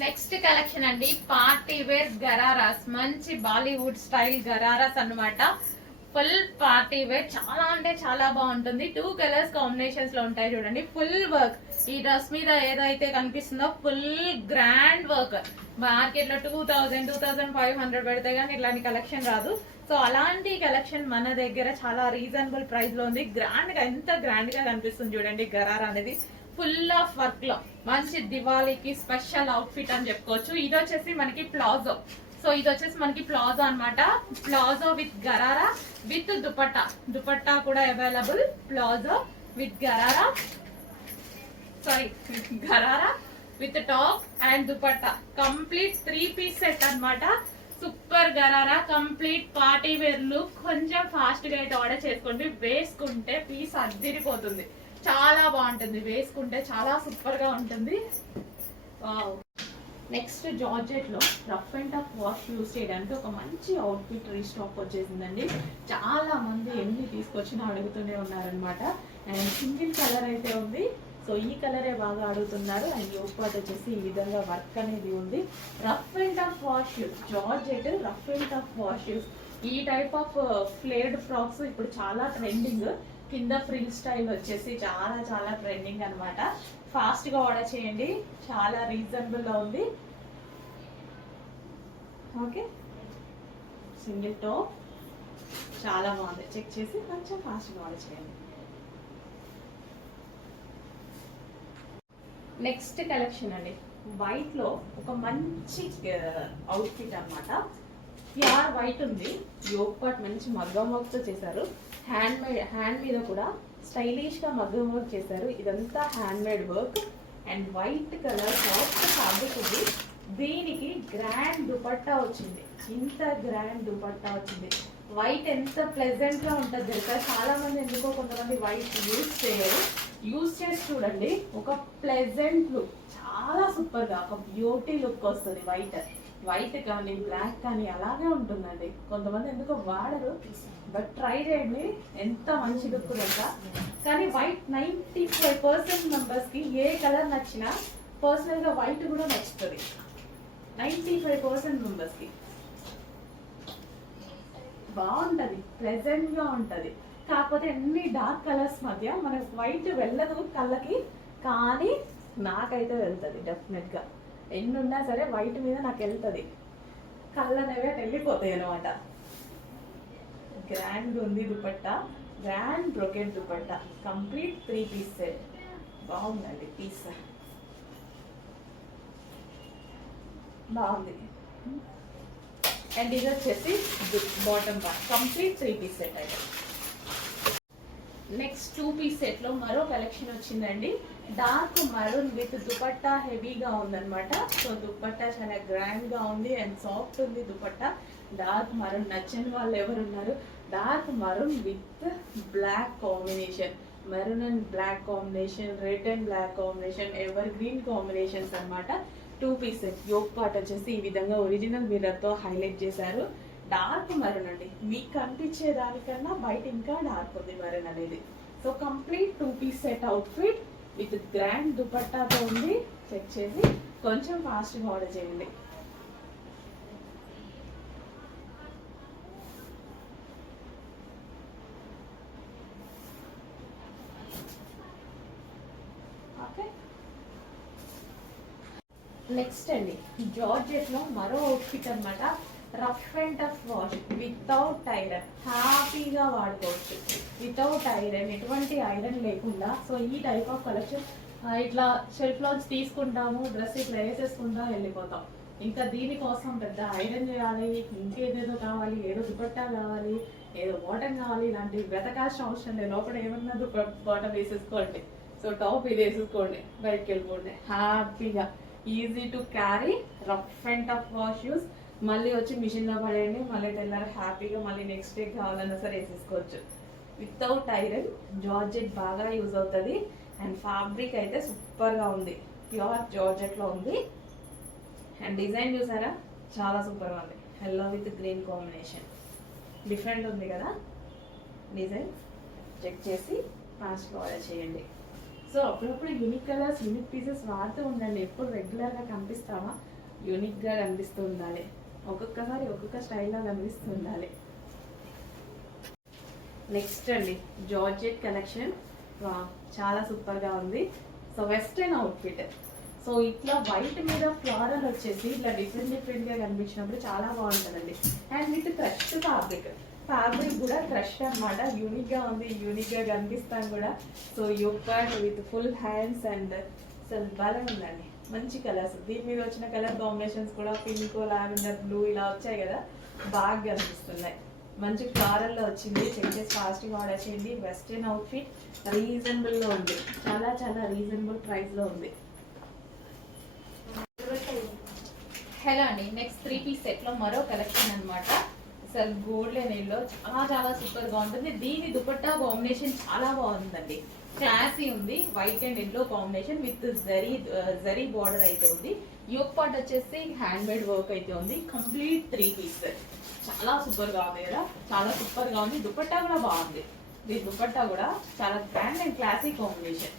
Next collection అండి party wear ghararas, మంచి Bollywood style ghararas అన్నమాట. ఫుల్ పార్టీ వేర్, చాలా అంటే చాలా బాగుంటుంది. 2 కలర్స్ కాంబినేషన్స్ లో ఉంటాయి చూడండి. ఫుల్ వర్క్, ఈ డ్రెస్ మీద ఏదైతే కనిపిస్తుందో ఫుల్ గ్రాండ్ వర్క్. మార్కెట్ లో 2000-2500 పెడితే గానీ ఇట్లాంటి కలెక్షన్ రాదు. సో అలాంటి కలెక్షన్ మన దగ్గర చాలా రీజనబుల్ ప్రైస్ లో ఉంది. గ్రాండ్ గా, ఎంత గ్రాండ్ గా కనిపిస్తుంది చూడండి గరారా అనేది. ఫుల్ ఆఫ్ వర్క్ లో మంచి దివాళీకి స్పెషల్ అవుట్ ఫిట్ అని చెప్పుకోవచ్చు. ఇది వచ్చేసి మనకి ప్లాజో. సో ఇది వచ్చేసి మనకి ప్లాజో అన్నమాట. Palazzo with gharara with dupatta. Dupatta కూడా available. Palazzo with gharara, sorry gharara with top and dupatta. Complete 3 piece set అన్నమాట. Super gharara, complete party wear look. కొంచెం ఫాస్ట్ గా అయితే ఆర్డర్ చేసుకోండి. వేసుకుంటే పీస్ అద్దిరిపోతుంది, చాలా బాగుంటుంది. వేసుకుంటే చాలా సూపర్ గా ఉంటుంది. నెక్స్ట్ జార్జెట్ లో rough and tough wash use చేయడానికి ఒక మంచి అవుట్ ఫిట్ రీస్టాక్ వచ్చేసిందండి. చాలా మంది ఎన్ని తీసుకొచ్చినా అడుగుతూనే ఉన్నారనమాట. అండ్ సింగిల్ కలర్ అయితే ఉంది. సో ఈ కలరే బాగా అడుగుతున్నారు. అండ్ యోగ్ పార్ట్ వచ్చేసి ఈ విధంగా వర్క్ అనేది ఉంది. Rough and tough wash use, georgette rough and tough wash use. ఈ టైప్ ఆఫ్ ఫ్లేర్డ్ ఫ్రాక్స్ ఇప్పుడు చాలా ట్రెండింగ్. కింద ఫ్రిల్ స్టైల్ వచ్చేసి చాలా చాలా ట్రెండింగ్ అనమాట. ఫాస్ట్ గా ఆర్డర్ చేయండి, చాలా రీజనబుల్ గా ఉంది. ఓకే, సింగిల్ టాప్ చాలా బాగుంది. చెక్ చేసి కొంచెం ఫాస్ట్ గా ఆర్డర్ చేయండి. నెక్స్ట్ కలెక్షన్ అండి, వైట్ లో ఒక మంచి అవుట్ ఫిట్ అనమాట. ప్యూర్ వైట్ ఉంది. యోగ్ పార్ట్ మంచి మగ్గం వర్క్ తో చేశారు. హ్యాండ్ మీద కూడా స్టైలిష్ గా మగ్గం వర్క్ చేశారు. ఇదంతా hand made work. And white colour soft fabric ఉంది. దీనికి గ్రాండ్ దుపట్టా వచ్చింది. ఇంత గ్రాండ్ దుపట్టా వచ్చింది. వైట్ ఎంత ప్లెజెంట్ గా ఉంటుంది తెలుసా. చాలా మంది ఎందుకో కొంతమంది వైట్ యూజ్ చేయరు. యూజ్ చేసి చూడండి, ఒక ప్లెజెంట్ లుక్, చాలా సూపర్ గా ఒక బ్యూటీ లుక్ వస్తుంది. వైట్ కానీ బ్లాక్ కానీ అలాగే ఉంటుందండి. కొంతమంది ఎందుకో వాడరు, బట్ ట్రై చేయండి, ఎంత మంచి లుక్ తెలుసా. కానీ వైట్ 95% మెంబర్స్ కి ఏ కలర్ నచ్చినా పర్సనల్ గా వైట్ కూడా నచ్చుతుంది. 95% మెంబర్స్ కి బాగుంటది, ప్లెజెంట్ గా ఉంటది. కాకపోతే అన్ని డార్క్ కలర్స్ మధ్య మనకు వైట్ వెళ్ళదు కళ్ళకి, కానీ నాకైతే వెళ్తుంది డెఫినెట్ గా. ఎన్ని ఉన్నా సరే వైట్ మీద నాకు వెళ్తుంది, కళ్ళు అనేవి వెళ్ళిపోతాయి అనమాట. గ్రాండ్ ఉంది dupatta, grand brocade dupatta, complete 3 piece set. బాగుందండి పీస్, బాగుంది. అండ్ ఇది వచ్చేసి bottom part, complete 3 piece set అయితే. నెక్స్ట్ 2 పీస్ సెట్ లో మరో కలెక్షన్ వచ్చిందండి. డార్క్ మరూన్ విత్ దుపట్టా హెవీగా ఉందన్నమాట. సో దుపట్టా చాలా గ్రాండ్ గా ఉంది అండ్ సాఫ్ట్ ఉంది దుపట్టా. డార్క్ మరూన్ నచ్చని వాళ్ళు ఎవరున్నారు. Dark maroon with black combination, maroon and black combination, red and black combination, evergreen combinations అనమాట. 2 పీస్ సెట్. యోగ్ పార్ట్ వచ్చేసి ఈ విధంగా ఒరిజినల్ మిర్రర్ తో హైలైట్ చేశారు. డార్క్ మరూన్ అండి, మీకు కనిపించే దానికన్నా బయట ఇంకా డార్క్ ఉంది మరూన్ అనేది. So complete 2 piece set outfit with grand దుపట్టాతో ఉంది. చెక్ చేసి కొంచెం ఫాస్ట్గా ఆర్డర్ చేయండి. ఓకే, నెక్స్ట్ అండి జార్జెట్ లో మరో అవుట్ఫిట్ అనమాట. Rough and tough wash without iron, హ్యాపీగా వాడుకోవచ్చు వితౌట్ ఐరన్, ఎటువంటి ఐరన్ లేకుండా. సో ఈ టైప్ ఆఫ్ కలెక్షన్ ఇట్లా షెల్ఫ్ లోంచి తీసుకుంటాము, డ్రెస్ ఇట్లా వేసేసుకుంటా వెళ్ళిపోతాం. ఇంకా దీనికోసం పెద్ద ఐరన్ చేయాలి, ఇంకేదేదో కావాలి, ఏదో దుపట్టా కావాలి, ఏదో బాటమ్ కావాలి, ఇలాంటివి వెతకాల్సిన అవసరం లేదు. లోపల ఏమన్నా బాటమ్ వేసేసుకోండి, సో టాప్ ఇది వేసేసుకోండి, బయటకు వెళ్ళిపోండి హ్యాపీగా. Easy to carry, rough and tough wash use. మళ్ళీ వచ్చి మిషన్లో పడేయండి, మళ్ళీ తెల్లారి హ్యాపీగా మళ్ళీ నెక్స్ట్ డే కావాలన్నా సరే వేసేసుకోవచ్చు. వితౌట్ ఐరన్, జార్జెట్ బాగా యూజ్ అవుతుంది. అండ్ ఫ్యాబ్రిక్ అయితే సూపర్గా ఉంది, ప్యూర్ జార్జెట్లో ఉంది. అండ్ డిజైన్ చూసారా, చాలా సూపర్గా ఉంది. Yellow with green combination, different ఉంది కదా డిజైన్. చెక్ చేసి ఫాస్ట్గా ఆర్డర్ చేయండి. సో అప్పుడప్పుడు యూనిక్ కలర్స్ యూనిక్ పీసెస్ వాడుతూ ఉండండి. ఎప్పుడు రెగ్యులర్గా కనిపిస్తామా, యూనిక్గా కనిపిస్తూ ఉండాలి, ఒక్కొక్కసారి ఒక్కొక్క స్టైల్లో కనిపిస్తూ ఉండాలి. నెక్స్ట్ అండి జార్జెట్ కలెక్షన్. చాలా సూపర్గా ఉంది. సో వెస్ట్రన్ అవుట్ఫిట్. సో ఇట్లా వైట్ మీద ఫ్లోరల్ వచ్చేసి ఇట్లా డిఫరెంట్గా కనిపించినప్పుడు చాలా బాగుంటుందండి. అండ్ విత్ క్రష్ ఫ్యాబ్రిక్ కూడా క్రష్ అనమాట. యూనిక్గా ఉంది, యూనిక్గా కనిపిస్తాను కూడా. సో యోపాట్ విత్ ఫుల్ హ్యాండ్స్ అండ్ అసలు బాగా ఉందండి. మంచి కలర్స్, దీని మీద వచ్చిన కలర్ కాంబినేషన్స్ కూడా పింక్, లావెండర్, బ్లూ ఇలా వచ్చాయి కదా, బాగా కనిపిస్తున్నాయి. మంచి ఫ్లోరల్లో వచ్చింది. చెక్ చేసి ఫాస్ట్గా ఆర్డర్ చేయండి. వెస్ట్రన్ అవుట్ఫిట్ రీజనబుల్లో ఉంది, చాలా చాలా రీజనబుల్ ప్రైస్లో ఉంది. హలో అండి, నెక్స్ట్ 3 పీస్ సెట్లో మరో కలెక్షన్ అనమాట. అసలు గోల్డెన్ ఎల్లో చాలా చాలా సూపర్గా ఉంటుంది. దీని దుపట్టా కాంబినేషన్ చాలా బాగుందండి, క్లాసీ ఉంది. White and yellow combination with zari border అయితే ఉంది. యోక్ పార్ట్ వచ్చేసి హ్యాండ్ మేడ్ వర్క్ అయితే ఉంది. కంప్లీట్ 3 పీస్ చాలా సూపర్గా ఉంది కదా, చాలా సూపర్గా ఉంది. దుపట్టా కూడా బాగుంది. దీని దుపట్టా కూడా చాలా grand and classy combination.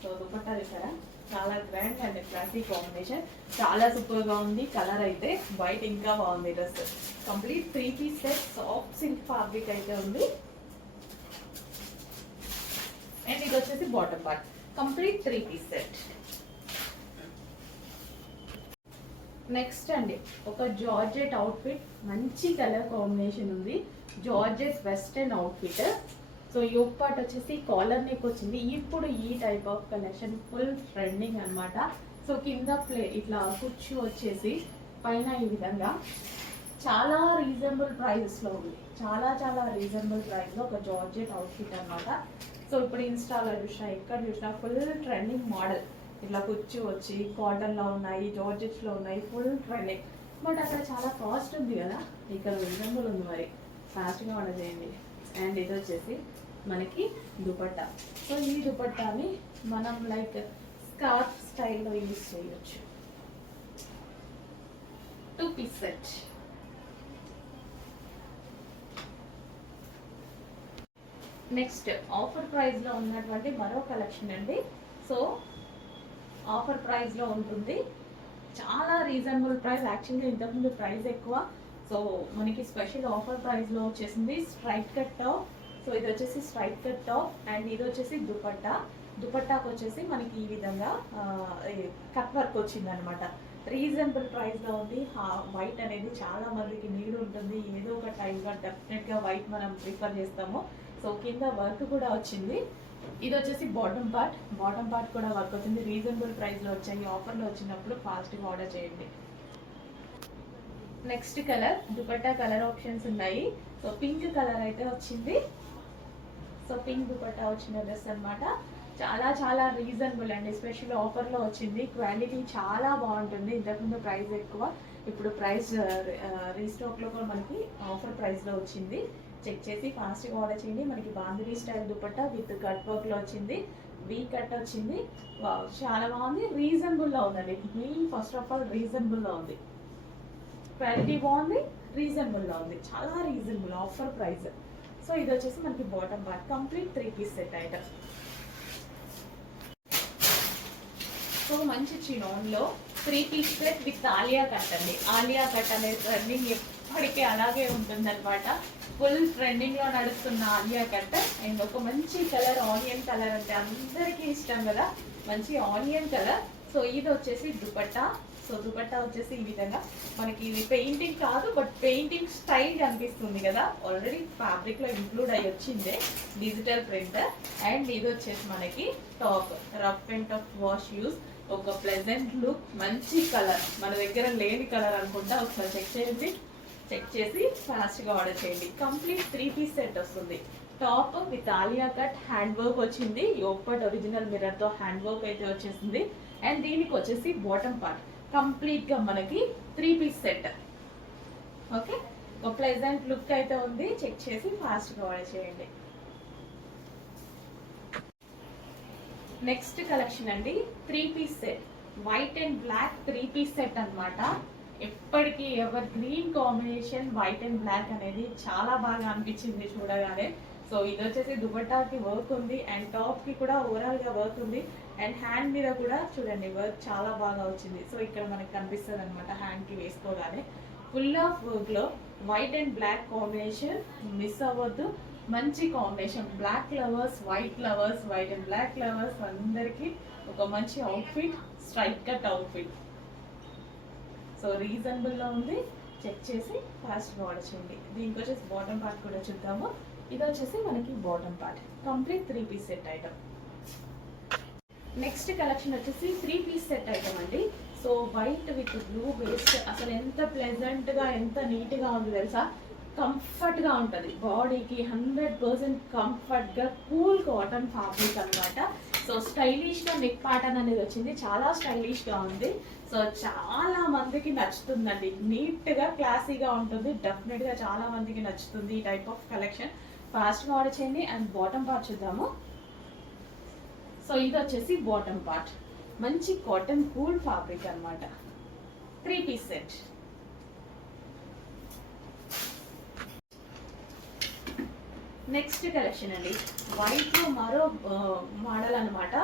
So dupatta చూసారా, చాలా గ్రాండ్ అండ్ క్లాసీ కాంబినేషన్, చాలా సూపర్ గా ఉంది. కలర్ అయితే వైట్ ఇంకా బాగుంది. Dress complete 3 piece set, soft silk fabric అయితే ఉంది. అండ్ ఇది వచ్చేసి bottom part, complete 3 piece set. Next అండి ఒక జార్జెట్ అవుట్ఫిట్, మంచి కలర్ కాంబినేషన్ ఉంది. Georgette western outfit. So yoke part వచ్చేసి కాలర్ నెక్ వచ్చింది. ఇప్పుడు ఈ type of collection full trending అనమాట. సో కింద ఇట్లా కుచ్చు వచ్చేసి పైన ఈ విధంగా చాలా రీజనబుల్ ప్రైస్లో ఉంది. చాలా చాలా రీజనబుల్ ప్రైస్లో ఒక జార్జెట్ అవుట్ఫిట్ అనమాట. సో ఇప్పుడు ఇన్స్టాలో చూసినా, ఎక్కడ చూసినా ఫుల్ ట్రెండింగ్ మోడల్. ఇట్లా కుచ్చు వచ్చి కాటన్లో ఉన్నాయి, జార్జెట్స్లో ఉన్నాయి, ఫుల్ ట్రెండింగ్. బట్ అక్కడ చాలా కాస్ట్ ఉంది కదా, ఇక్కడ రీజనబుల్ ఉంది. మరి ఫాస్ట్గా ఆర్డర్ చేయండి. అండ్ ఇది వచ్చేసి మనకి దుపట్టా. సో ఈ దుపట్టాని మనం లైక్ స్కార్ఫ్ స్టైల్లో యూజ్ చేయొచ్చు. 2 పీస్ సెట్. నెక్స్ట్ ఆఫర్ ప్రైస్లో ఉన్నటువంటి మరో కలెక్షన్ అండి. సో ఆఫర్ ప్రైస్లో ఉంటుంది, చాలా రీజనబుల్ ప్రైస్. యాక్చువల్గా ఇంతకుముందు ప్రైస్ ఎక్కువ. సో మనకి స్పెషల్ ఆఫర్ ప్రైస్లో వచ్చేసింది స్ట్రైట్ కట్ టాప్. సో ఇది వచ్చేసి స్ట్రైట్ కట్ టాప్ అండ్ ఇది వచ్చేసి దుపట్టా. దుపట్టాకు వచ్చేసి మనకి ఈ విధంగా కట్ వర్క్ వచ్చింది అనమాట. రీజనబుల్ ప్రైస్లో ఉంది. వైట్ అనేది చాలా మందికి నీడ్ ఉంటుంది, ఏదో ఒక టైంగా డెఫినెట్గా వైట్ మనం ప్రిఫర్ చేస్తాము. సో కింద వర్క్ కూడా వచ్చింది. ఇది వచ్చేసి బాటమ్ పార్ట్ కూడా వర్క్ వచ్చింది. రీజనబుల్ ప్రైస్లో వచ్చాయి. ఆఫర్లో వచ్చినప్పుడు ఫాస్ట్గా ఆర్డర్ చేయండి. Next colour, dupatta colour options ఉన్నాయి. సో పింక్ కలర్ అయితే వచ్చింది. సో పింక్ దుపట్టా వచ్చిన డ్రెస్ అనమాట. చాలా చాలా రీజనబుల్ అండి, స్పెషల్ ఆఫర్లో వచ్చింది. క్వాలిటీ చాలా బాగుంటుంది. ఇంతకుముందు ప్రైస్ ఎక్కువ, ఇప్పుడు ప్రైస్ రీస్టాక్లో కూడా మనకి ఆఫర్ ప్రైస్లో వచ్చింది. చెక్ చేసి ఫాస్ట్గా ఆర్డర్ చేయండి. మనకి bandhani style dupatta with cut వర్క్లో వచ్చింది. వీ కట్ వచ్చింది. చాలా బాగుంది. రీజనబుల్లో ఉందండి. మెయిన్ ఫస్ట్ ఆఫ్ ఆల్ రీజనబుల్లో ఉంది. క్వాలిటీ బాగుంది, రీజనబుల్లో ఉంది, చాలా రీజనబుల్ ఆఫర్ ప్రైస్. సో ఇది వచ్చేసి మనకి bottom part, complete 3 piece set item. So మంచి చినోన్లో 3 piece set with Alia cut అండి. ఆలియా కట్ అనేది ట్రెండింగ్ ఎప్పటికీ అలాగే ఉంటుంది అనమాట. ఫుల్ ట్రెండింగ్లో నడుస్తున్న ఆలియా కట్. అండ్ ఒక మంచి కలర్, ఆనియన్ కలర్ అంటే అందరికీ ఇష్టం కదా, మంచి ఆనియన్ కలర్. సో ఇది వచ్చేసి దుపట్టా. సో దుపట్టా వచ్చేసి ఈ విధంగా మనకి ఇది పెయింటింగ్ కాదు, బట్ పెయింటింగ్ స్టైల్ కనిపిస్తుంది కదా. ఆల్రెడీ ఫ్యాబ్రిక్లో ఇంక్లూడ్ అయ్యి వచ్చిందే డిజిటల్ ప్రింటర్. అండ్ ఇది వచ్చేసి మనకి top, rough and tough wash use, ఒక ప్లెజెంట్ లుక్, మంచి కలర్, మన దగ్గర లేని కలర్ అనుకుంటా. ఒకసారి చెక్ చేయండి, చెక్ చేసి ఫాస్ట్గా ఆర్డర్ చేయండి. కంప్లీట్ 3 పీస్ సెట్ వస్తుంది. Top with Alia cut, hand work వచ్చింది. యోక్ పార్ట్ ఒరిజినల్ మిర్రర్తో హ్యాండ్ వర్క్ అయితే వచ్చేసింది. అండ్ దీనికి వచ్చేసి బాటమ్ పార్ట్ కంప్లీట్గా మనకి 3 పీస్ సెట్. ఓకే, ఒక ప్లెజెంట్ లుక్ అయితే ఉంది. చెక్ చేసి ఫాస్ట్గా ఆర్డర్ చేయండి. నెక్స్ట్ కలెక్షన్ అండి, 3 piece set, white and black 3 piece set అనమాట. ఎప్పటికీ evergreen combination white and black అనేది చాలా బాగా అనిపించింది చూడగానే. సో ఇది వచ్చేసి దుపట్టాకి వర్క్ ఉంది అండ్ టాప్ కి కూడా ఓవరాల్ గా వర్క్ ఉంది అండ్ హ్యాండ్ మీద కూడా చూడండి వర్క్ చాలా బాగా వచ్చింది. సో ఇక్కడ మనకి కనిపిస్తుంది అనమాట హ్యాండ్ కి వేసుకోగానే ఫుల్ ఆఫ్ వర్క్ లో white and black combination miss అవ్వద్దు. మంచి combination, black lovers, white and black lovers అందరికి ఒక మంచి outfit, straight cut outfit. So reasonable లో ఉంది, చెక్ చేసి ఫాస్ట్ ఆర్డర్ చేయండి. దీనికి వచ్చేసి బాటమ్ పార్ట్ కూడా చూద్దాము. ఇది వచ్చేసి మనకి bottom part, complete 3 piece set item. Next collection వచ్చేసి 3 పీస్ సెట్ ఐటమ్ అండి. So white with blue base, అసలు ఎంత ప్లెజెంట్ గా ఎంత నీట్ గా ఉంది తెలుసా. కంఫర్ట్ గా ఉంటుంది బాడీకి, 100% కంఫర్ట్ గా కూల్ కాటన్ ఫ్యాబ్రిక్ అనమాట. సో స్టైలిష్ గా నెక్ ప్యాటర్న్ అనేది వచ్చింది, చాలా స్టైలిష్ గా ఉంది. సో చాలా మందికి నచ్చుతుందండి, నీట్ గా క్లాసీగా ఉంటుంది, డెఫినెట్ గా చాలా మందికి నచ్చుతుంది ఈ టైప్ ఆఫ్ కలెక్షన్. ఫాస్ట్ గా ఆర్డర్ చేయండి. అండ్ బాటమ్ పార్ట్ చూద్దాము. సో ఇది వచ్చేసి బాటమ్ పార్ట్, మంచి కాటన్ కూల్ ఫ్యాబ్రిక్ అనమాట, 3 పీస్ సెట్. నెక్స్ట్ కలెక్షన్ అండి, వైట్ లో మరో మోడల్ అనమాట.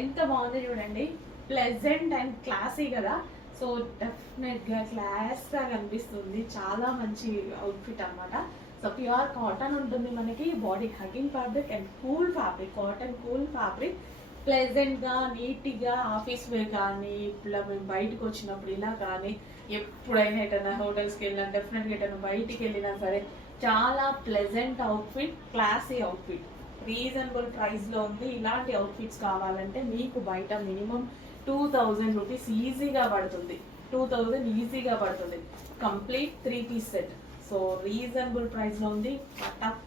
ఎంత బాగుంది చూడండి, ప్లెజెంట్ అండ్ క్లాసీ కదా. సో డెఫినెట్ గా క్లాస్ గా కనిపిస్తుంది, చాలా మంచి అవుట్ఫిట్ అనమాట. సో ప్యూర్ కాటన్ ఉంటుంది మనకి, body hugging fabric and cool fabric, cotton cool fabric. Pleasant గా నీట్ గా ఆఫీస్ వేర్ కానీ, ఇలా మేము బయటకు వచ్చినప్పుడు ఇలా కానీ, ఎప్పుడైనా ఎటైనా హోటల్స్కి వెళ్ళినా, డెఫినెట్గా ఎటైనా బయటికి వెళ్ళినా సరే చాలా pleasant outfit, classy outfit, reasonable price లో ఉంది. ఇలాంటి అవుట్ఫిట్స్ కావాలంటే మీకు బయట మినిమం 2000 రూపీస్ ఈజీగా పడుతుంది, 2000 ఈజీగా పడుతుంది. Complete 3 piece set. So reasonable price లో ఉంది,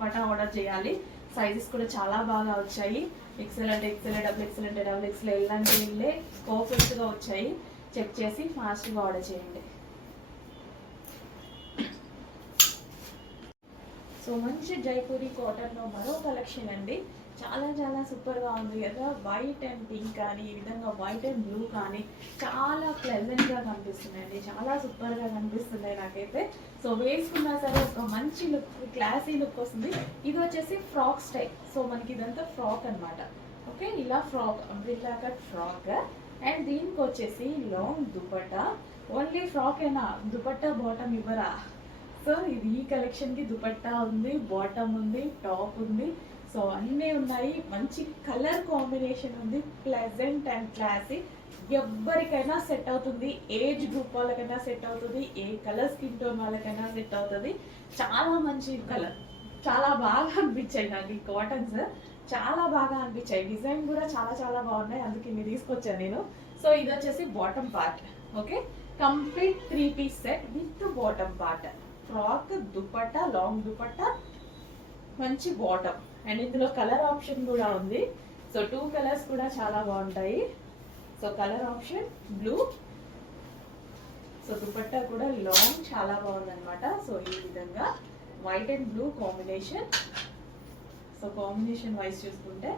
పటా ఆర్డర్ చేయాలి. సైజెస్ కూడా చాలా బాగా వచ్చాయి, ఎక్సెల్ అంటే ఎక్సెల్, డబుల్ ఎక్సెల్ అంటే డబుల్ ఎక్సెల్, ఎలాంటి ఇల్లే పర్ఫెక్ట్ గా వచ్చాయి. చెక్ చేసి ఫాస్ట్ గా ఆర్డర్ చేయండి. సో మంచి జైపూరి కాటన్ లో మరో కలెక్షన్ అండి, చాలా చాలా సూపర్ గా ఉంది కదా. వైట్ అండ్ పింక్ కానీ, ఈ విధంగా వైట్ అండ్ బ్లూ కానీ చాలా ప్లెజెంట్ గా కనిపిస్తున్నాయండి, చాలా సూపర్ గా కనిపిస్తున్నాయి నాకైతే. సో వేసుకున్నా సరే ఒక మంచి లుక్, క్లాసీ లుక్ వస్తుంది. ఇది వచ్చేసి ఫ్రాక్ స్టైల్. సో మనకి ఇదంతా ఫ్రాక్ అనమాట. ఓకే, ఇలా frock, umbrella cut frock. And దీనికి వచ్చేసి లాంగ్ దుపట్టా. ఓన్లీ ఫ్రాక్ ఏనా, దుపట్టా బాటమ్ ఇవ్వరా? సో ఇది ఈ కలెక్షన్ కి దుపట్టా ఉంది, బాటమ్ ఉంది, టాప్ ఉంది. సో అన్నీ ఉన్నాయి, మంచి కలర్ కాంబినేషన్ ఉంది, ప్లెజెంట్ అండ్ క్లాసీ. ఎవరికైనా సెట్ అవుతుంది, ఏజ్ గ్రూప్ వాళ్ళకైనా సెట్ అవుతుంది, ఏ కలర్ స్కిన్ టోన్ వాళ్ళకైనా సెట్ అవుతుంది. చాలా మంచి కలర్, చాలా బాగా అనిపించాయి నాకు ఈ కాటన్స్, చాలా బాగా అనిపించాయి. డిజైన్ కూడా చాలా చాలా బాగున్నాయి, అందుకే ఇవి తీసుకొచ్చాను నేను. సో ఇది వచ్చేసి bottom part. Okay, complete 3 piece set with bottom part, frock, dupatta, long dupatta, మంచి బాటమ్. అండ్ ఇందులో కలర్ ఆప్షన్ కూడా ఉంది. సో 2 కలర్స్ కూడా చాలా బాగుంటాయి. So colour option blue. So dupatta కూడా లాంగ్, చాలా బాగుంది అనమాట. సో ఈ విధంగా white and blue combination. So combination wise చూసుకుంటే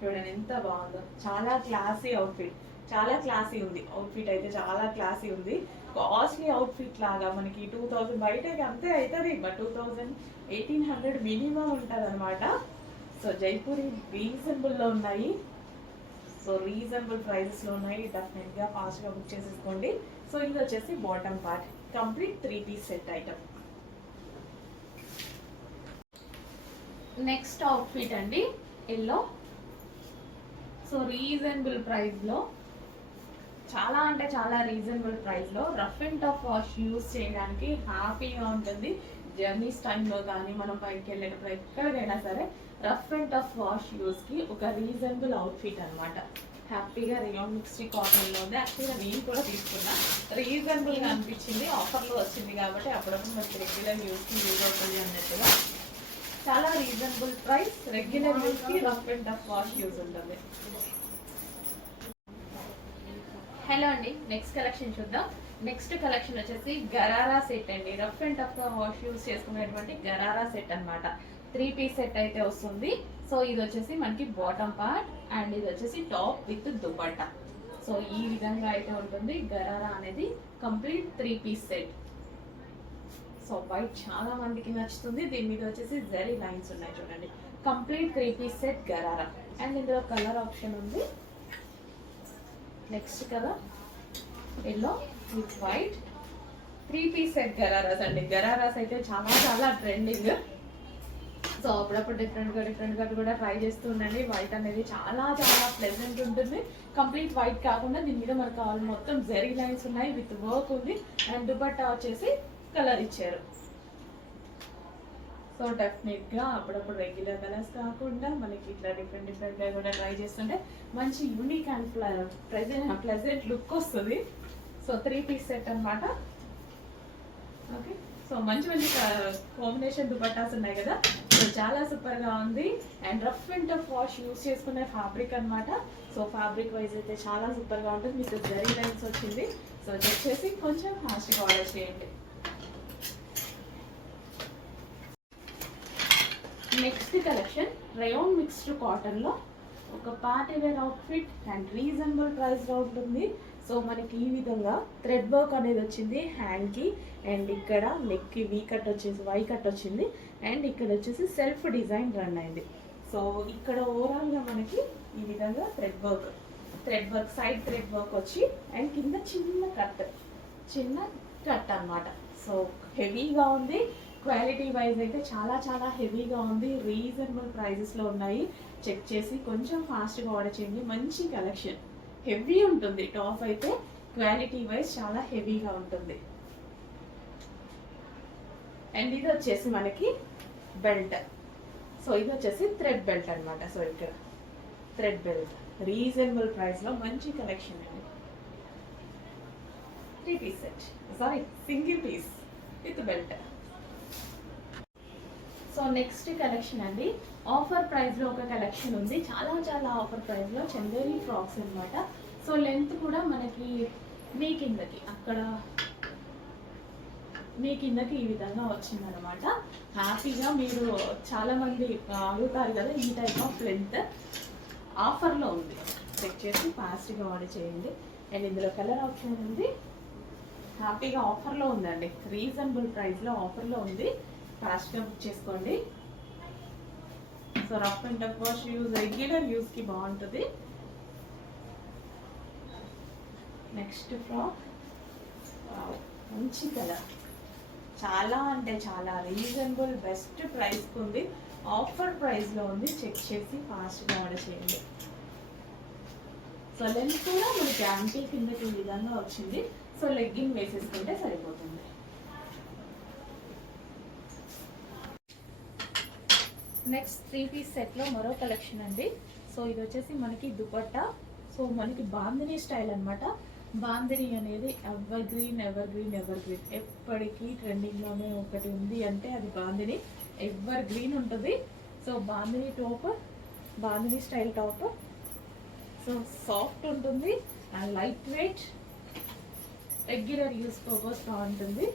చూడండి ఎంత బాగుందో, చాలా క్లాసీ అవుట్ఫిట్, చాలా క్లాసీ ఉంది అవుట్ఫిట్ అయితే, చాలా క్లాసీ ఉంది. కాస్ట్లీ అవుట్ఫిట్ లాగా మనకి 2000 బయటకి అంతే అవుతుంది, బట్ 2000, 1800 మినిమం ఉంటుంది అనమాట. సో జైపూరి రీజనబుల్లో ఉన్నాయి, సో రీజనబుల్ ప్రైజెస్లో ఉన్నాయి, డెఫినెట్గా ఫాస్ట్గా బుక్ చేసేసుకోండి. సో ఇది వచ్చేసి bottom part, complete 3 piece set item. Next outfit అండి, ఎల్లో. సో రీజనబుల్ ప్రైస్లో, చాలా అంటే చాలా రీజనబుల్ ప్రైస్లో, rough and tough wash use చేయడానికి హ్యాపీగా ఉంటుంది. జర్నీస్ టైంలో కానీ, మనం బయటకు వెళ్ళేటప్పుడు ఎక్కడికైనా సరే రఫ్ అండ్ టఫ్ వాష్ యూస్కి ఒక రీజనబుల్ అవుట్ఫిట్ అనమాట. హ్యాపీగా రియాన్ మిక్స్డ్ కాటన్లో ఉంది. యాక్చువల్గా నేను కూడా తీసుకున్నా, రీజనబుల్గా అనిపించింది, ఆఫర్లో వచ్చింది కాబట్టి అప్పుడప్పుడు మనకి రెగ్యులర్ యూస్కి యూజ్ అవుతుంది అన్నట్టుగా. చాలా రీజనబుల్ ప్రైస్, రెగ్యులర్ యూస్కి rough and tough wash use ఉంటుంది. హలో అండి, నెక్స్ట్ కలెక్షన్ చూద్దాం. నెక్స్ట్ కలెక్షన్ వచ్చేసి గరారా సెట్ అండి, rough and tough wash use చేసుకునేటువంటి గరారా సెట్ అనమాట. 3 పీస్ సెట్ అయితే వస్తుంది. సో ఇది వచ్చేసి మనకి బాటమ్ పార్ట్ అండ్ ఇది వచ్చేసి టాప్ విత్ దుపట్టా. సో ఈ విధంగా అయితే ఉంటుంది గరారా అనేది, complete 3 piece set. So white చాలా మందికి నచ్చుతుంది. దీని మీద వచ్చేసి జరీ లైన్స్ ఉన్నాయి చూడండి. Complete 3 piece set gharara. And ఇందులో కలర్ ఆప్షన్ ఉంది. Next colour yellow with white 3 piece set ghararas అండి. గరారాస్ అయితే చాలా చాలా ట్రెండింగ్. సో అప్పుడప్పుడు డిఫరెంట్గా కూడా ట్రై చేస్తూ ఉండండి. వైట్ అనేది చాలా చాలా ప్లెజెంట్ ఉంటుంది. కంప్లీట్ వైట్ కాకుండా దీని మీద మనకు కావాలి మొత్తం జెరీ లైన్స్ ఉన్నాయి, విత్ వర్క్ ఉంది. అండ్ దుపట్టా వచ్చేసి కలర్ ఇచ్చారు. సో డెఫినెట్గా అప్పుడప్పుడు రెగ్యులర్ కలర్స్ కాకుండా మనకి ఇట్లా డిఫరెంట్గా కూడా ట్రై చేస్తుంటే మంచి యూనిక్ అండ్ ప్లెజెంట్ లుక్ వస్తుంది. సో 3 పీస్ సెట్ అనమాట. ఓకే, సో మంచి మంచి కాంబినేషన్ దుపట్టాస్ ఉన్నాయి కదా. సో చాలా సూపర్ గా ఉంది. And rough and tough wash use చేసుకునే ఫ్యాబ్రిక్ అనమాట. సో ఫ్యాబ్రిక్ వైజ్ అయితే చాలా సూపర్ గా ఉంటుంది. మీకు జరీ లైన్స్ వచ్చింది. సో చెక్ చేసి కొంచెం ఫాస్ట్గా ఆర్డర్ చేయండి. Next collection rayon mixed cotton లో ఒక party wear outfit and reasonable price లో ఉంటుంది. సో మనకి ఈ విధంగా థ్రెడ్ వర్క్ అనేది వచ్చింది హ్యాండ్ కి. అండ్ ఇక్కడ నెక్ కి వీ కట్ వచ్చేసి వై కట్ వచ్చింది. అండ్ ఇక్కడ వచ్చేసి సెల్ఫ్ డిజైన్ రన్ అయింది. సో ఇక్కడ ఓవరాల్ గా మనకి ఈ విధంగా thread work side thread work వచ్చి అండ్ కింద చిన్న కట్ అన్నమాట. సో హెవీగా ఉంది. క్వాలిటీ వైజ్ అయితే చాలా చాలా హెవీగా ఉంది. రీజనబుల్ ప్రైజెస్లో ఉన్నాయి. చెక్ చేసి కొంచెం ఫాస్ట్గా ఆర్డర్ చేయండి. మంచి కలెక్షన్, హెవీ ఉంటుంది. టాప్ అయితే క్వాలిటీ వైజ్ చాలా హెవీగా ఉంటుంది. అండ్ ఇది వచ్చేసి మనకి బెల్ట్. సో ఇది వచ్చేసి థ్రెడ్ బెల్ట్ అనమాట. సో ఇక్కడ థ్రెడ్ బెల్ట్ రీజనబుల్ ప్రైస్లో మంచి కలెక్షన్ అండి. 3 piece set, sorry single piece with belt. So next collection అండి, ఆఫర్ ప్రైస్లో ఒక కలెక్షన్ ఉంది. చాలా చాలా ఆఫర్ ప్రైస్లో చందేరి ఫ్రాక్స్ అనమాట. సో లెంత్ కూడా మనకి మీ కిందకి ఈ విధంగా వచ్చిందనమాట. హ్యాపీగా మీరు చాలామంది అడుగుతారు కదా ఈ టైప్ ఆఫ్ లెంత్. ఆఫర్లో ఉంది. చెక్ చేసి ఫాస్ట్గా ఆర్డర్ చేయండి. అండ్ ఇందులో కలర్ ఆప్షన్ ఉంది. హ్యాపీగా ఆఫర్లో ఉందండి. రీజనబుల్ ప్రైస్లో ఆఫర్లో ఉంది. ఫాస్ట్గా బుక్ చేసుకోండి. So rough and tough wash regular యూస్కి బాగుంటుంది. నెక్స్ట్ ఫ్రాక్ మంచి కలర్, చాలా అంటే చాలా రీజనబుల్ బెస్ట్ ప్రైస్కి ఉంది. ఆఫర్ ప్రైస్లో ఉంది. చెక్ చేసి ఫాస్ట్గా ఆర్డర్ చేయండి. సో లెంత్ కూడా మనకి యాంకిల్ కిందకి ఈ విధంగా వచ్చింది. సో లెగ్గింగ్ వేసేసుకుంటే సరిపోతుంది. నెక్స్ట్ 3 పీస్ సెట్లో మరో కలెక్షన్ అండి. సో ఇది వచ్చేసి మనకి దుపట్టా. సో మనకి బాందిని స్టైల్ అనమాట. బాందిని అనేది ఎవర్ గ్రీన్ ఎప్పటికీ ట్రెండింగ్లోనే ఒకటి ఉంది అంటే అది బాందిని. ఎవర్ గ్రీన్ ఉంటుంది. So bandhani top, bandhani style top. So soft ఉంటుంది and light weight, regular use purpose బాగుంటుంది.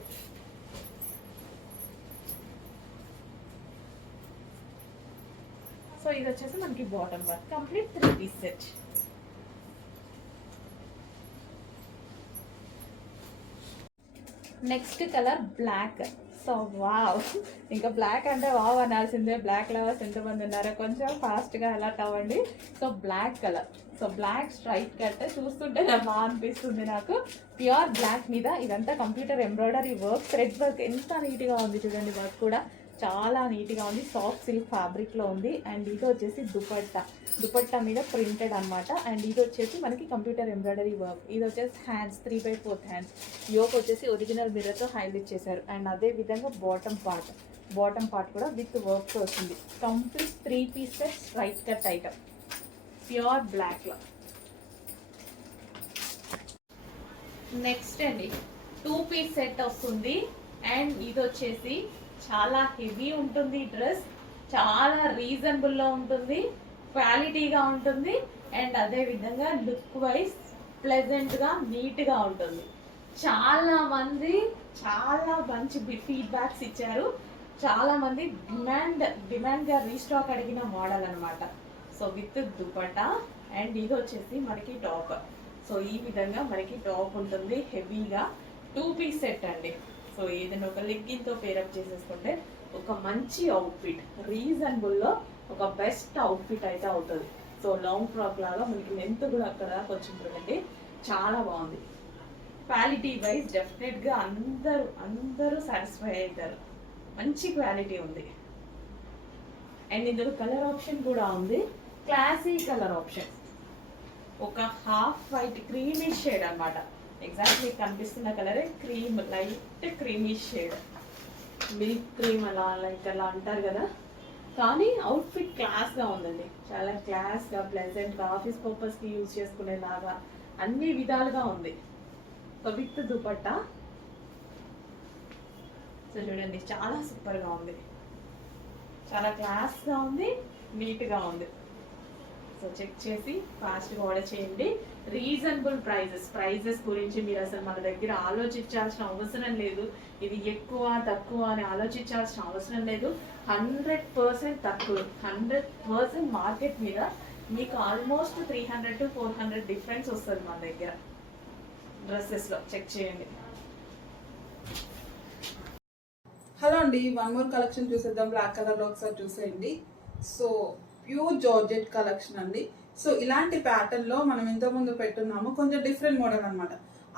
సో ఇది వచ్చేసి మనకి bottom work complete 3 piece set. Next colour black. So wow, ఇంకా బ్లాక్ అంటే వావ్ అనాల్సిందే. బ్లాక్ లవర్స్ ఎంతమంది ఉన్నారో కొంచెం ఫాస్ట్గా అలర్ట్ అవ్వండి. So black colour, so black straight cut చూస్తుంటే బాగా అనిపిస్తుంది నాకు. ప్యూర్ బ్లాక్ మీద ఇదంతా computer embroidery work, thread work ఎంత నీట్గా ఉంది చూడండి. వర్క్ కూడా చాలా నీట్గా ఉంది. సాఫ్ట్ సిల్క్ ఫ్యాబ్రిక్లో ఉంది. అండ్ ఇది వచ్చేసి దుపట్టా మీద ప్రింటెడ్ అనమాట. అండ్ ఇది వచ్చేసి మనకి కంప్యూటర్ ఎంబ్రాయిడరీ వర్క్. ఇది వచ్చేసి హ్యాండ్స్ 3/4 హ్యాండ్స్. యోక్ వచ్చేసి ఒరిజినల్ మిర్రర్తో హైలైట్ చేశారు. అండ్ అదే విధంగా బాటమ్ పార్ట్ కూడా విత్ వర్క్తో వచ్చింది. Complete 3 piece set straight cut item pure బ్లాక్లో. నెక్స్ట్ అండి 2 పీస్ సెట్ వస్తుంది. అండ్ ఇది వచ్చేసి చాలా హెవీ ఉంటుంది. డ్రెస్ చాలా రీజనబుల్లో ఉంటుంది, క్వాలిటీగా ఉంటుంది. అండ్ అదే విధంగా లుక్ వైజ్ ప్లెజెంట్గా నీట్గా ఉంటుంది. చాలా మంచి ఫీడ్బ్యాక్స్ ఇచ్చారు. చాలా మంది డిమాండ్గా రీస్టాక్ అడిగిన మోడల్ అనమాట. So with dupatta. అండ్ ఇది వచ్చేసి మనకి టాప్. సో ఈ విధంగా మనకి టాప్ ఉంటుంది హెవీగా. 2 పీస్ సెట్ అండి. సో సో ఏదైనా ఒక లెగ్గిన్ తో పేరప్ చేసేసుకుంటే ఒక మంచి అవుట్ఫిట్, రీజనబుల్ లో ఒక బెస్ట్ అవుట్ఫిట్ అయితే అవుతుంది. సో లాంగ్ ఫ్రాక్ లాగా మనకి లెంత్ కూడా అక్కడ కొంచెం చూడండి చాలా బాగుంది. క్వాలిటీ వైజ్ డెఫినెట్ గా అందరూ సాటిస్ఫై అవుతారు. మంచి క్వాలిటీ ఉంది. అండ్ ఇందులో కలర్ ఆప్షన్ కూడా ఉంది, క్లాసీ కలర్ ఆప్షన్. ఒక హాఫ్ వైట్ క్రీమిష్ షేడ్ అనమాట. ఎగ్జాక్ట్లీ కనిపిస్తున్న కలరే cream, light creamish shade, milk cream అలా లైక్ అలా అంటారు కదా. కానీ అవుట్ఫిట్ క్లాస్గా ఉందండి, చాలా క్లాస్గా ప్లెజెంట్గా ఆఫీస్ పర్పస్కి యూజ్ చేసుకునేలాగా అన్ని విధాలుగా ఉంది. విత్ దుపట్టా సో చూడండి చాలా సూపర్గా ఉంది, చాలా క్లాస్గా ఉంది, నీట్గా ఉంది. సో చెక్ చేసి ఫాస్ట్గా ఆర్డర్ చేయండి. రీజనబుల్ ప్రైజెస్ గురించి మీరు అసలు మన దగ్గర ఆలోచించాల్సిన అవసరం లేదు. ఇది ఎక్కువ తక్కువ అని ఆలోచించాల్సిన అవసరం లేదు. 100% తక్కువ, 100% మార్కెట్ మీద మీకు ఆల్మోస్ట్ 300 to 400 డిఫరెన్స్ వస్తుంది మన దగ్గర డ్రెస్సెస్లో. చెక్ చేయండి. హలో అండి, వన్ మోర్ కలెక్షన్ చూసేద్దాం. బ్లాక్ కలర్ లో ఒకసారి చూసేయండి. సో ప్యూర్ జార్జెట్ కలెక్షన్ అండి. సో ఇలాంటి ప్యాటర్న్ లో మనం ఇంతకుముందు పెట్టున్నాము, కొంచెం డిఫరెంట్ మోడల్ అనమాట.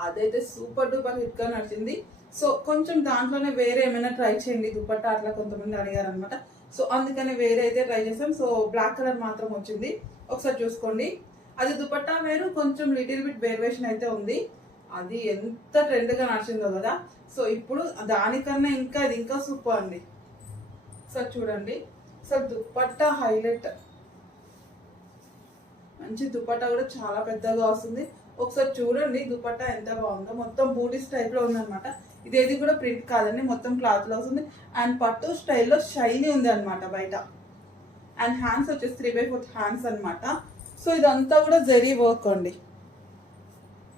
అదైతే సూపర్ డూపర్ హిట్ గా నడిచింది. సో కొంచెం దాంట్లోనే వేరే ఏమైనా ట్రై చేయండి దుపట్టా, అట్లా కొంతమంది అడిగారు అనమాట. సో అందుకని వేరే అయితే ట్రై చేసాం. సో బ్లాక్ కలర్ మాత్రం వచ్చింది, ఒకసారి చూసుకోండి. అది దుపట్టా వేరు, కొంచెం లిటిల్ బిట్ వేరియేషన్ అయితే ఉంది. అది ఎంత ట్రెండ్ గా నడిచిందో కదా. సో ఇప్పుడు దానికన్నా ఇంకా ఇది ఇంకా సూపర్ అండి. సార్ చూడండి, సార్ దుపట్టా హైలైట్, మంచి దుపట్టా కూడా చాలా పెద్దగా వస్తుంది. ఒకసారి చూడండి దుపట్టా ఎంత బాగుందో. మొత్తం బూటీస్ టైప్ లో ఉందన్నమాట. ఇదేది కూడా ప్రింట్ కాదండి, మొత్తం క్లాత్ లో వస్తుంది. అండ్ పట్టు స్టైల్లో షైనీ ఉంది అనమాట బయట. అండ్ హ్యాండ్స్ వచ్చేసి 3/4 హ్యాండ్స్ అనమాట. సో ఇదంతా కూడా జరీ వర్క్ అండి.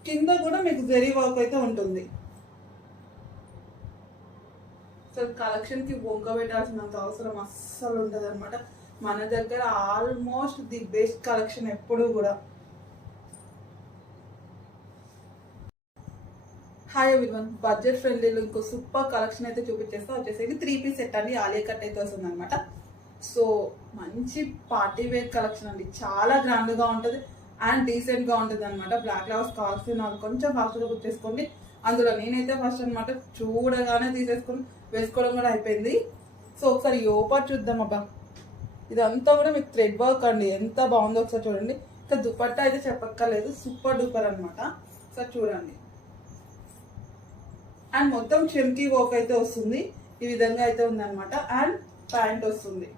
కింద కూడా మీకు జరీ వర్క్ అయితే ఉంటుంది. సో కలెక్షన్ కి బొంగ పెట్టాల్సినంత అవసరం అస్సలు ఉంటుంది అనమాట. మన దగ్గర ఆల్మోస్ట్ ది బెస్ట్ కలెక్షన్ ఎప్పుడు కూడా. హాయ్ ఎవ్రీవన్, బడ్జెట్ ఫ్రెండ్లీలో ఇంకో సూపర్ కలెక్షన్ అయితే చూపించేస్తా. వచ్చేసి 3 పీస్ సెట్ అండి, ఆలియా కట్ అయితే వస్తుంది అనమాట. సో మంచి పార్టీ వేర్ కలెక్షన్ అండి, చాలా గ్రాండ్ గా ఉంటుంది అండ్ డీసెంట్ గా ఉంటుంది అనమాట. బ్లాక్ లవర్స్ కావాల్సిన కొంచెం ఫాస్ట్ గా బుక్ చేసుకోండి. అందులో నేనైతే ఫస్ట్ అనమాట చూడగానే తీసేసుకుని వేసుకోవడం కూడా అయిపోయింది. సో ఒకసారి యోపాట్ చూద్దాం. అబ్బా ఇదంతా కూడా మీకు థ్రెడ్ వర్క్ అండి, ఎంత బాగుందో ఒకసారి చూడండి. ఇంకా దుపట్టా అయితే చెప్పక్కర్లేదు, సూపర్ డూపర్ అనమాట. సార్ చూడండి. అండ్ మొత్తం చెమ్కీ వర్క్ అయితే వస్తుంది, ఈ విధంగా అయితే ఉందన్నమాట. అండ్ ప్యాంట్ వస్తుంది,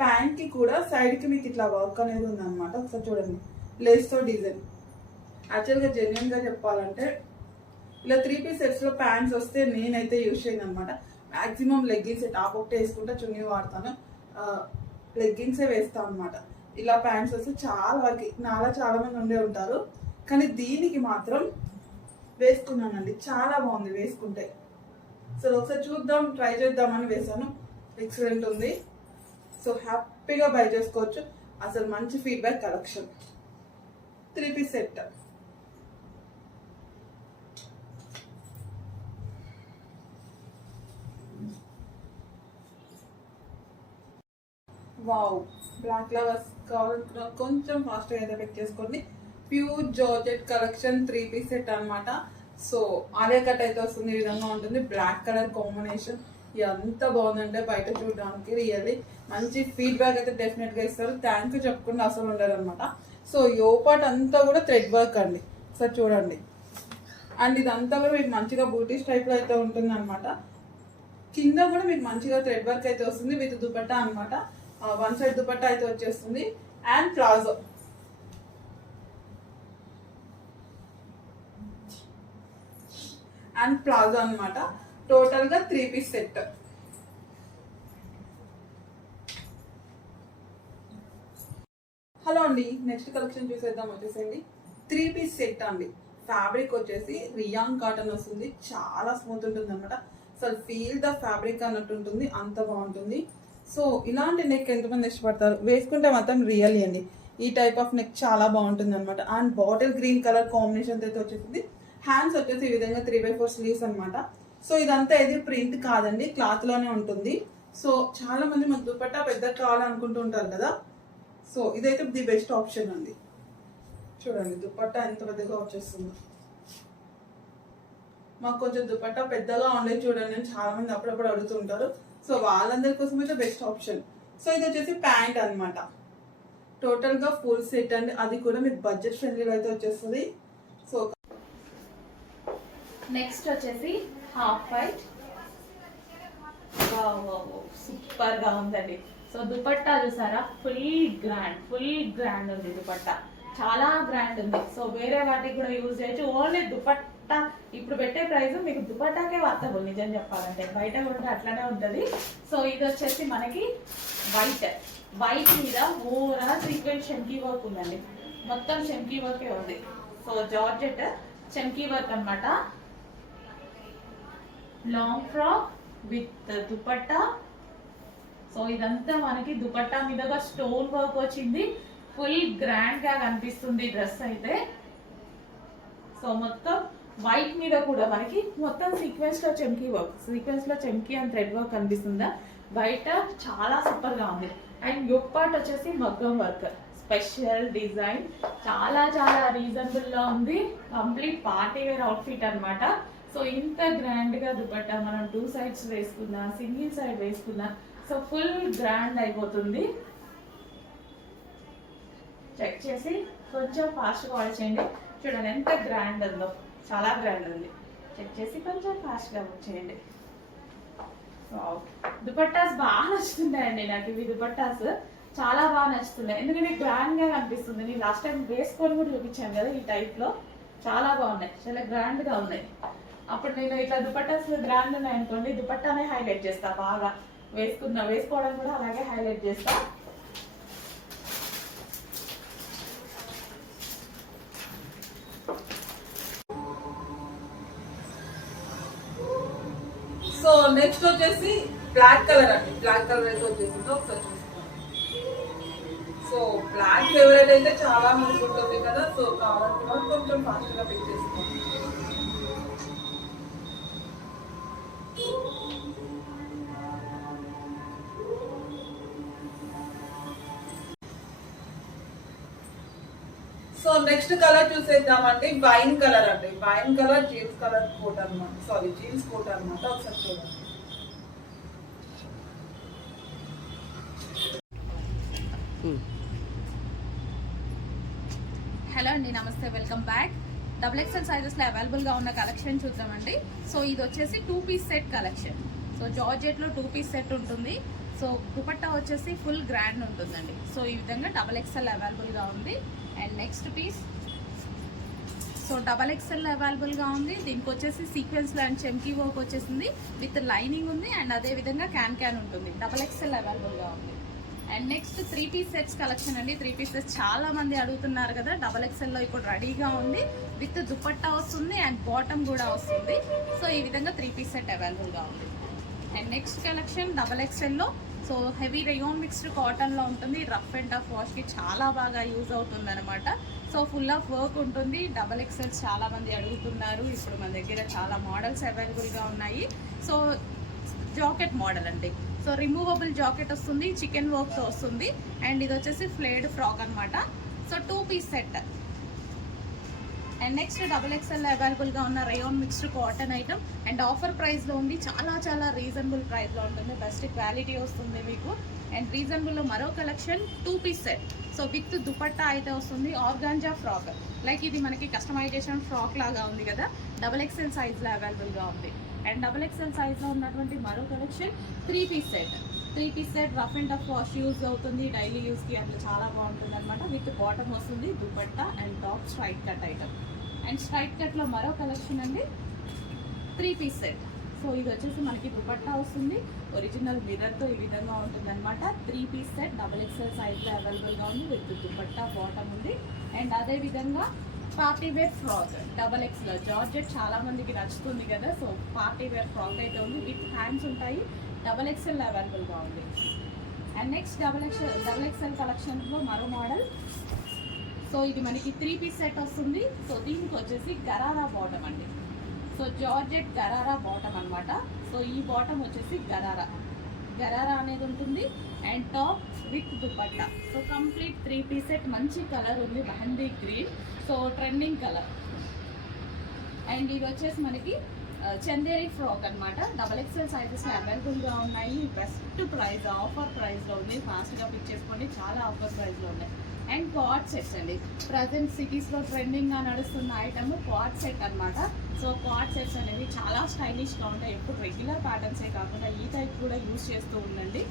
ప్యాంట్ కి కూడా సైడ్ కి మీకు ఇట్లా వర్క్ అనేది ఉందన్నమాట. ఒకసారి చూడండి, లేస్ తో డిజైన్. యాక్చువల్గా జెన్యున్ గా చెప్పాలంటే ఇలా 3 పీస్ సెట్స్ లో ప్యాంట్స్ వస్తే నేనైతే యూజ్ చేయను అనమాట. మాక్సిమం లెగ్గిన్స్ టాప్ ఒకటి వేసుకుంటే చున్నీ వాడతాను, లెగ్గిన్సే వేస్తాను అనమాట. ఇలా ప్యాంట్స్ వస్తే చాలా వరకు నాలా చాలా మంది ఉండే ఉంటారు, కానీ దీనికి మాత్రం వేసుకున్నానండి, చాలా బాగుంది వేసుకుంటే. సో ఒకసారి చూద్దాం, ట్రై చేద్దామని వేసాను, ఎక్సలెంట్ ఉంది. సో హ్యాపీగా బై చేసుకోవచ్చు. అసలు మంచి feedback collection. 3 piece set. Wow, black lovers కావాలనుకున్న కొంచెం ఫాస్ట్గా అయితే పిక్ చేసుకోండి. Pure georgette collection 3 piece set అనమాట. సో ఆలియా కట్ అయితే వస్తుంది, ఈ విధంగా ఉంటుంది. బ్లాక్ కలర్ కాంబినేషన్ ఎంత బాగుందంటే బయట చూడడానికి రియల్లీ మంచి ఫీడ్బ్యాక్ అయితే డెఫినెట్ గా ఇస్తారు. థ్యాంక్ యూ చెప్పకుండా అసలు ఉండరు అనమాట. సో యోపాట్ అంతా కూడా థ్రెడ్ వర్క్ అండి, సార్ చూడండి. అండ్ ఇదంతా కూడా మీకు మంచిగా బూటీస్ టైప్ లో అయితే ఉంటుంది అనమాట. కింద కూడా మీకు మంచిగా థ్రెడ్ వర్క్ అయితే వస్తుంది విత్ దుపట్టా అనమాట. వన్ సైడ్ దుపట్టా అయితే వచ్చేస్తుంది. అండ్ ప్లాజో, అండ్ ప్లాజో అనమాట. టోటల్ గా 3 పీస్ సెట్. హలో అండి, నెక్స్ట్ కలెక్షన్ చూసేద్దాం. వచ్చేసండి 3 పీస్ సెట్ అండి. ఫ్యాబ్రిక్ వచ్చేసి రియాన్ కాటన్ వస్తుంది, చాలా స్మూత్ ఉంటుంది అనమాట. అసలు ఫీల్ ద ఫ్యాబ్రిక్ అన్నట్టు ఉంటుంది, అంత బాగుంటుంది. సో ఇలాంటి నెక్ ఎంతమంది ఇష్టపడతారు, వేసుకుంటే మాత్రం రియల్లీ అండి ఈ టైప్ ఆఫ్ నెక్ చాలా బాగుంటుంది అనమాట. And bottle green colour combination అయితే వచ్చేసింది. హ్యాండ్స్ వచ్చేసి ఈ విధంగా 3/4 స్లీవ్స్ అన్నమాట. సో ఇదంతా ఇది ప్రింట్ కాదండి, క్లాత్ లోనే ఉంటుంది. సో చాలా మంది మాకు దుపట్టా పెద్దగా కావాలనుకుంటూ ఉంటారు కదా, సో ఇదైతే ది బెస్ట్ ఆప్షన్ అండి. చూడండి దుపట్టా ఎంత పెద్దగా వచ్చేస్తుందో. మాకు కొంచెం దుపట్టా పెద్దగా ఉండేది చూడండి అని చాలా మంది అప్పుడప్పుడు అడుగుతుంటారు. సో వాళ్ళందరి కోసం అయితే బెస్ట్ ఆప్షన్. సో ఇది వచ్చేసి ప్యాంట్ అన్నమాట. టోటల్ గా ఫుల్ సెట్ అండి, అది కూడా మీకు బడ్జెట్ ఫ్రెండ్లీగా అయితే వచ్చేస్తుంది. సో నెక్స్ట్ వచ్చేసి హాఫ్ వైట్, సూపర్ గా ఉందండి. సో దుపట్టా చూసారా, ఫుల్ గ్రాండ్ ఉంది దుపట్టా, చాలా గ్రాండ్ ఉంది. సో వేరే వాటికి కూడా యూజ్ చేయొచ్చు. ఓన్లీ దుపట్టా ఇప్పుడు పెట్టే ప్రైస్ మీకు దుపట్టాకే వర్తబుల్ నిజం చెప్పాలంటే, బయట కూడా అట్లానే ఉంటది. సో ఇది వచ్చేసి మనకి వైట్ మీద ఓవరాల్ సీక్వెన్స్ చెంకీ వర్క్ ఉందండి, మొత్తం చెంకీ వర్కే ఉంది. సో జార్జెట్ చెంకీ వర్క్ అన్నమాట. Long frock with dupatta. So ఇదంతా మనకి దుపట్టా మీదగా స్టోన్ వర్క్ వచ్చింది, ఫుల్ గ్రాండ్ గా కనిపిస్తుంది డ్రెస్ అయితే. సో మొత్తం వైట్ మీద కూడా మనకి మొత్తం సీక్వెన్స్ లో చెంకీ వర్క్, సీక్వెన్స్ లో చెంకీ అండ్ థ్రెడ్ వర్క్ కనిపిస్తుందా, బయట చాలా సూపర్ గా ఉంది. అండ్ యోక్ పార్ట్ వచ్చేసి మగ్గం వర్క్, స్పెషల్ డిజైన్, చాలా రీజనబుల్ గా ఉంది. కంప్లీట్ పార్టీ వేర్ అవుట్ఫిట్ అన్నమాట. సో ఇంత గ్రాండ్ గా దుపట్టా మనం 2 సైడ్స్ వేసుకున్నా, సింగిల్ సైడ్ వేసుకున్నా, సో ఫుల్ గ్రాండ్ అయిపోతుంది. చెక్ చేసి కొంచెం ఫాస్ట్ గా చేయండి. చూడండి ఎంత గ్రాండ్ ఉందో, చాలా గ్రాండ్ ఉంది. చెక్ చేసి కొంచెం ఫాస్ట్ గా చేయండి. దుపట్టాస్ బాగా నచ్చుతున్నాయండి నాకు, ఇవి దుపట్టాస్ చాలా బాగా నచ్చుతున్నాయి, ఎందుకంటే గ్రాండ్ గా కనిపిస్తుంది. నేను లాస్ట్ టైం వేసుకొని కూడా చూపించాను కదా ఈ టైప్ లో, చాలా బాగున్నాయి, చాలా గ్రాండ్ గా ఉన్నాయి. అప్పుడు నేను ఇట్లా దుపట్టాస్ గ్రాండ్ ఉన్నాయి అనుకోండి, దుపట్టానే హైలైట్ చేస్తా బాగా, వేసుకోవడం కూడా అలాగే హైలైట్ చేస్తా. సో నెక్స్ట్ వచ్చేసి బ్లాక్ కలర్ అండి, బ్లాక్ కలర్ అయితే వచ్చేసిందో ఒకసారి చూసుకోండి. సో బ్లాక్ ఫేవరెట్ అయితే చాలా మంది ఉంటుంది కదా, సో కాబట్టి కొంచెం ఫాస్ట్ గా పిక్ చేసుకోండి. సో నెక్స్ట్ కలర్ చూసేద్దామండి, వైన్ కలర్ అండి. Wine colour jeans colour coat అనమాట, సారీ జీన్స్ కోట్ అనమాట. ఒకసారి చూడండి. హలో అండి, నమస్తే, వెల్కమ్ బ్యాక్. XXL సైజెస్ లో అవైలబుల్ గా ఉన్న కలెక్షన్ చూద్దామండి. సో ఇది వచ్చేసి 2 piece set collection. So georgette లో 2 పీస్ సెట్ ఉంటుంది. సో దుపట్టా వచ్చేసి ఫుల్ గ్రాండ్ ఉంటుందండి. సో ఈ విధంగా XXL అవైలబుల్ గా ఉంది. And next piece, so XXL available గా ఉంది. దీనికి వచ్చేసి సీక్వెన్స్ అండ్ చెంకీ వర్క్ వచ్చేసింది, విత్ లైనింగ్ ఉంది. అండ్ అదే విధంగా క్యాన్ ఉంటుంది. XXL అవైలబుల్ గా ఉంది. And next 3 piece sets collection అండి. 3 పీస్ సెట్స్ చాలా మంది అడుగుతున్నారు కదా, XXL లో ఇప్పుడు రెడీగా ఉంది, విత్ దుపట్టా వస్తుంది అండ్ బాటమ్ కూడా వస్తుంది. సో ఈ విధంగా 3 పీస్ సెట్ అవైలబుల్ గా ఉంది. అండ్ నెక్స్ట్ కలెక్షన్ XXL లో, so heavy rayon mixed cotton లో ఉంటుంది. రఫ్ అండ్ టఫ్ వాష్ కి చాలా బాగా యూజ్ అవుతుంది అనమాట. సో ఫుల్ ఆఫ్ వర్క్ ఉంటుంది. XXL చాలా మంది అడుగుతున్నారు. ఇప్పుడు మన దగ్గర చాలా మోడల్స్ అవైలబుల్ గా ఉన్నాయి. సో జాకెట్ మోడల్ అండి. సో రిమూవబుల్ జాకెట్ వస్తుంది, చికెన్ వర్క్ తో వస్తుంది. అండ్ ఇది వచ్చేసి ఫ్లేడ్ ఫ్రాక్ అనమాట. So 2 piece set. And next XXL available గా ఉన్న rayon mixed cotton item. And offer price లో ఉంది, చాలా రీజనబుల్ ప్రైస్ లో ఉంటుంది. బెస్ట్ క్వాలిటీ వస్తుంది మీకు. అండ్ రీజనబుల్ లో మరో collection 2 piece set. So with dupatta అయితే వస్తుంది. ఆర్గాంజా ఫ్రాక్, లైక్ ఇది మనకి కస్టమైజేషన్ ఫ్రాక్ లాగా ఉంది కదా, XXL సైజ్ లో అవైలబుల్ గా ఉంది. అండ్ XXL సైజ్ లో ఉన్నటువంటి మరో collection 3 piece set. 3 piece set rough and tough wash use అవుతుంది, డైలీ యూజ్ కి అట్లా చాలా బాగుంటుంది అనమాట. విత్ బాటమ్ వస్తుంది, dupatta and top straight cut item. And straight cut లో మరో కలెక్షన్ అండి 3 పీస్ సెట్. సో ఇది వచ్చేసి మనకి దుపట్టా వస్తుంది, ఒరిజినల్ మిర్రర్ తో ఈ విధంగా ఉంటుంది అనమాట. 3 పీస్ సెట్ XXL సైజ్ లో అవైలబుల్ గా ఉంది, విత్ దుపట్టా బాటమ్ ఉంది. అండ్ అదే విధంగా party wear frock XXL georgette చాలా మందికి నచ్చుతుంది కదా. సో పార్టీ వేర్ ఫ్రాక్ అయితే ఉంది, విత్ హ్యాండ్స్ ఉంటాయి. XXL అవైలబుల్ గా ఉంది. అండ్ నెక్స్ట్ XXL కలెక్షన్ లో మరో మోడల్. సో ఇది మనకి 3 పీస్ సెట్ వస్తుంది. సో దీనికి వచ్చేసి గరారా బాటమ్ అండి. సో జార్జెట్ గరారా బాటమ్ అన్నమాట. సో ఈ బాటమ్ వచ్చేసి గరారా అనేది ఉంటుంది and top with dupatta. So complete 3 piece set. మంచి కలర్ ఉంది, mehndi green. So trending colour. And ఇది వచ్చేసి మనకి చందేరి ఫ్రాక్ అన్నమాట. XXL సైజెస్లో అవైలబుల్గా ఉన్నాయి. బెస్ట్ ప్రైస్, ఆఫర్ ప్రైస్లో ఉంది. ఫాస్ట్గా పిక్ చేసుకోండి, చాలా ఆఫర్ ప్రైస్లో ఉన్నాయి. అండ్ కార్డ్ సెట్స్ అండి. ప్రజెంట్ సిటీస్లో ట్రెండింగ్గా నడుస్తున్న ఐటమ్ కార్డ్ సెట్ అన్నమాట. సో కార్డ్ సెట్స్ అనేవి చాలా స్టైలిష్గా ఉంటాయి. ఎప్పుడు రెగ్యులర్ ప్యాటర్న్సే కాకుండా ఈ టైప్ కూడా యూస్ చేస్తూ ఉండండి.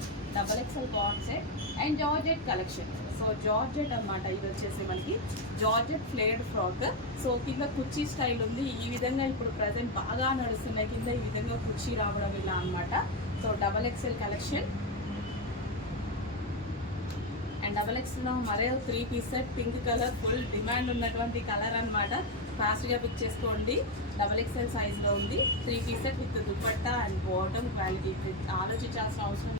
XXL card set and georgette collection. So georgette అన్నమాట. ఇది వచ్చేసి మనకి జార్జెట్ ఫ్లేర్డ్ ఫ్రాక్. సో కింద కుర్చీ స్టైల్ ఉంది. ఈ విధంగా ఇప్పుడు ప్రజెంట్ బాగా నడుస్తున్నాయి. కింద ఈ విధంగా కుర్చీ రావడం ఇలా అన్నమాట. So XXL collection. And XXL మరే 3 piece set pink colour, full demand ఉన్నటువంటి కలర్ అన్నమాట. ఫాస్ట్గా పిక్ చేసుకోండి. XXL సైజ్లో ఉంది. 3 piece set with dupatta and bottom quality. ఆలోచించాల్సిన అవసరం